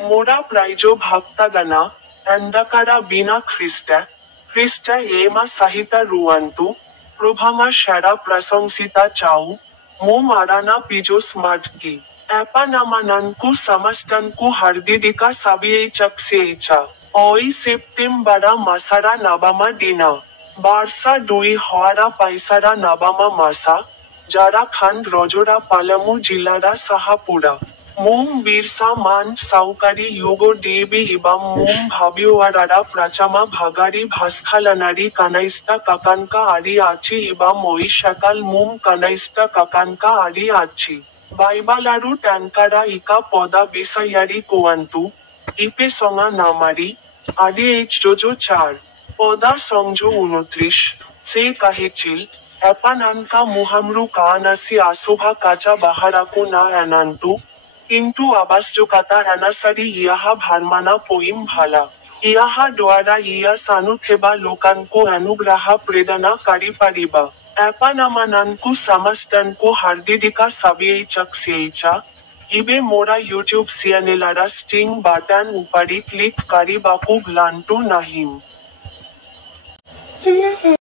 Mora praijo bhaktagana, andakara bina Christa ema sahita ruantu, Probhama shara prasomsita chau, Mo marana pijo smart ki. Apanamananku samastanku hardidika sabieichakseecha. Oi septembara masara nabama dina. Barsa dui hoara paisara nabama masa, Jara khand rojora palamu jilara sahapura. Mum birsa man saukari yogo debi ibam mum bhabioarara prachama bhagari bhaskhalanari kanaista kakanka ari achi ibam oi shakal mum kanaista kakanka ari achi. Baibalaru tankara ika poda bisayari koantu, Ipe songa namari, Adi H jojo 4. Poda songjo 29, Se kahechil, Apananka muhamru kaanasi asubha kacha baharaku na anantu, কিন্তু আবাসযোগ্যতা এনাসারি ইয়াহা ভারমানা poem ভালা ইয়াহা দ্বারা ইয়া সানু থেবা লোকানকু অনুগ্রাহা প্রেরণা কারি পারিবা এপানামানানকু সামাস্টানকু হার্দিদিকা সাবিয়েইচাকসিয়েইচা ইবে মোরা YouTube সিয়ানেলারা sting button উপারি click কারি Baku ভ্লান্টু Nahim